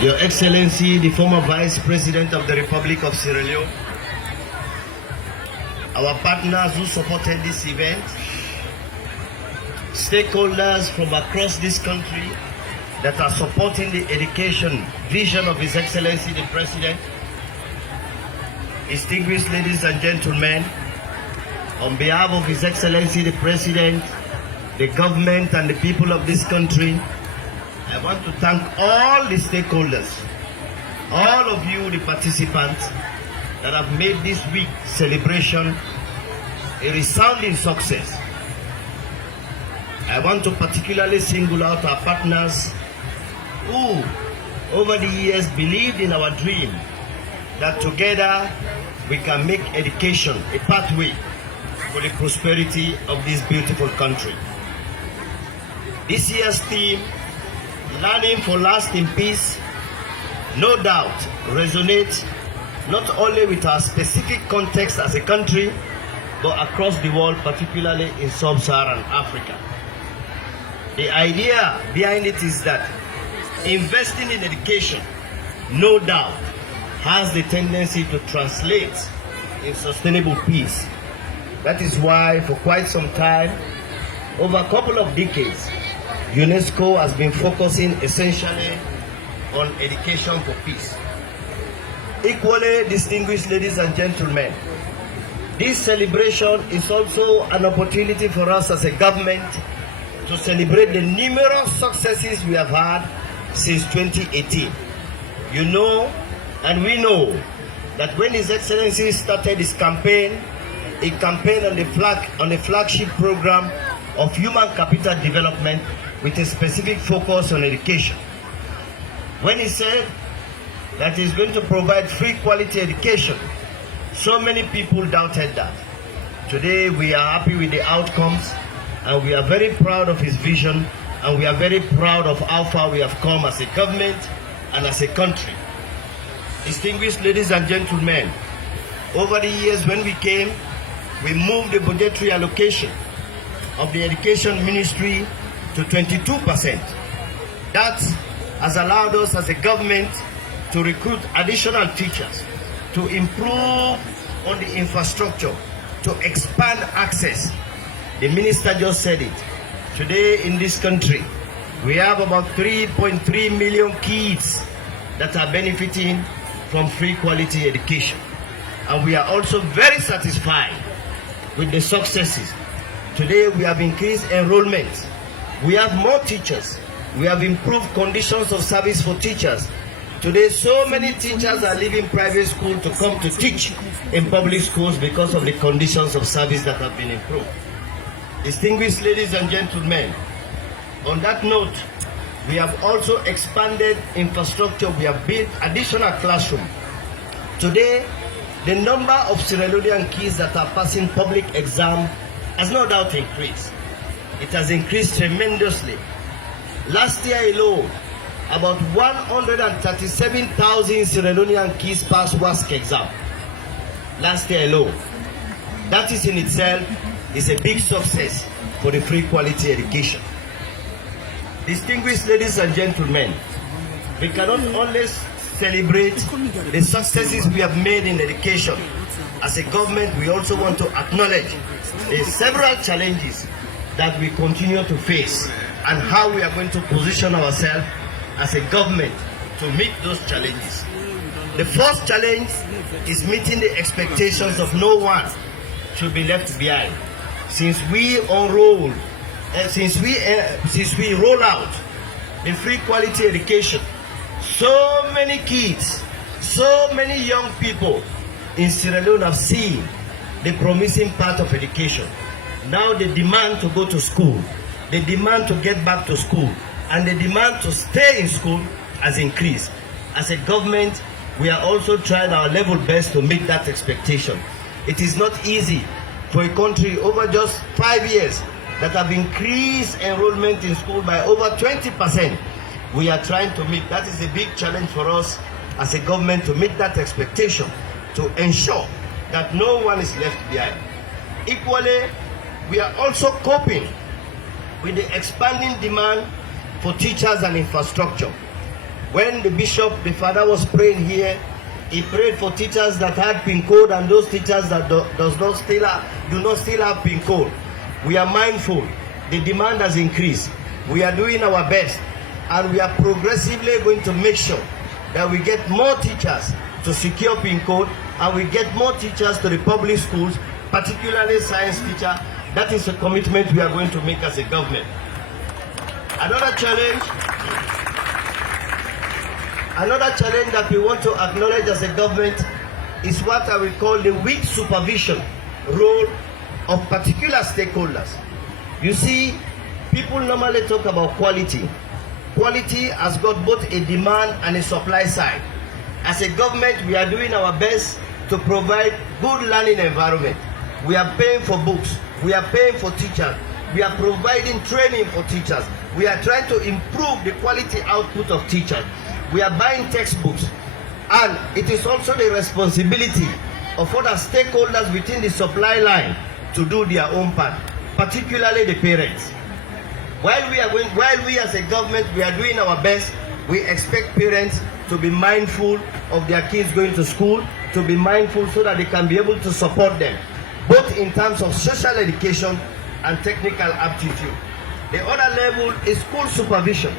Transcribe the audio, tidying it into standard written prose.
Your Excellency, the former Vice President of the Republic of Sierra Leone, our partners who supported this event, stakeholders from across this country that are supporting the education vision of His Excellency the President, distinguished ladies and gentlemen, on behalf of His Excellency the President, the government and the people of this country, I want to thank all the stakeholders, all of you, the participants, that have made this week celebration a resounding success. I want to particularly single out our partners who, over the years, believed in our dream that together we can make education a pathway for the prosperity of this beautiful country. This year's theme, Learning for Lasting Peace, no doubt resonates not only with our specific context as a country, but across the world, particularly in sub-Saharan Africa. The idea behind it is that investing in education, no doubt, has the tendency to translate in sustainable peace. That is why, for quite some time, over a couple of decades, UNESCO has been focusing essentially on education for peace. Equally, distinguished ladies and gentlemen, this celebration is also an opportunity for us as a government to celebrate the numerous successes we have had since 2018. You know, and we know, that when His Excellency started his campaign, a campaign on the flagship program of human capital development with a specific focus on education. When he said that he's going to provide free quality education, so many people doubted that. Today we are happy with the outcomes, and we are very proud of his vision, and we are very proud of how far we have come as a government and as a country. Distinguished ladies and gentlemen, over the years when we came, we moved the budgetary allocation of the Education Ministry to 22%. That has allowed us as a government to recruit additional teachers, to improve on the infrastructure, to expand access. The minister just said it. Today in this country, we have about 3.3 million kids that are benefiting from free quality education. And we are also very satisfied with the successes. Today we have increased enrollment. We have more teachers. We have improved conditions of service for teachers. Today, so many teachers are leaving private school to come to teach in public schools because of the conditions of service that have been improved. Distinguished ladies and gentlemen, on that note, we have also expanded infrastructure. We have built additional classrooms. Today, the number of Sierra Leonean kids that are passing public exam has no doubt increased. It has increased tremendously. Last year alone, about 137,000 Sierra Leonean kids passed WASC exam. Last year alone. That is in itself is a big success for the free quality education. Distinguished ladies and gentlemen, we cannot only celebrate the successes we have made in education. As a government, we also want to acknowledge the several challenges that we continue to face and how we are going to position ourselves as a government to meet those challenges. The first challenge is meeting the expectations of no one should be left behind. Since we roll out the free quality education, so many kids, so many young people in Sierra Leone have seen the promising part of education. Now the demand to go to school, the demand to get back to school, and the demand to stay in school has increased. As a government, we are also trying our level best to meet that expectation. It is not easy for a country over just 5 years that have increased enrollment in school by over 20%. We are trying to meet. That is a big challenge for us as a government, to meet that expectation, to ensure that no one is left behind. Equally, we are also coping with the expanding demand for teachers and infrastructure. When the bishop, the father was praying here, he prayed for teachers that had PIN code and those teachers that do not still have PIN code. We are mindful. The demand has increased. We are doing our best, and we are progressively going to make sure that we get more teachers to secure PIN code, and we get more teachers to the public schools, particularly science teacher. That is a commitment we are going to make as a government. Another challenge that we want to acknowledge as a government is what I will call the weak supervision role of particular stakeholders. You see, people normally talk about quality. Quality has got both a demand and a supply side. As a government, we are doing our best to provide good learning environment. We are paying for books. We are paying for teachers. We are providing training for teachers. We are trying to improve the quality output of teachers. We are buying textbooks. And it is also the responsibility of other stakeholders within the supply line to do their own part, particularly the parents. While we as a government, we are doing our best, we expect parents to be mindful of their kids going to school, to be mindful so that they can be able to support them, both in terms of social education and technical aptitude. The other level is school supervision.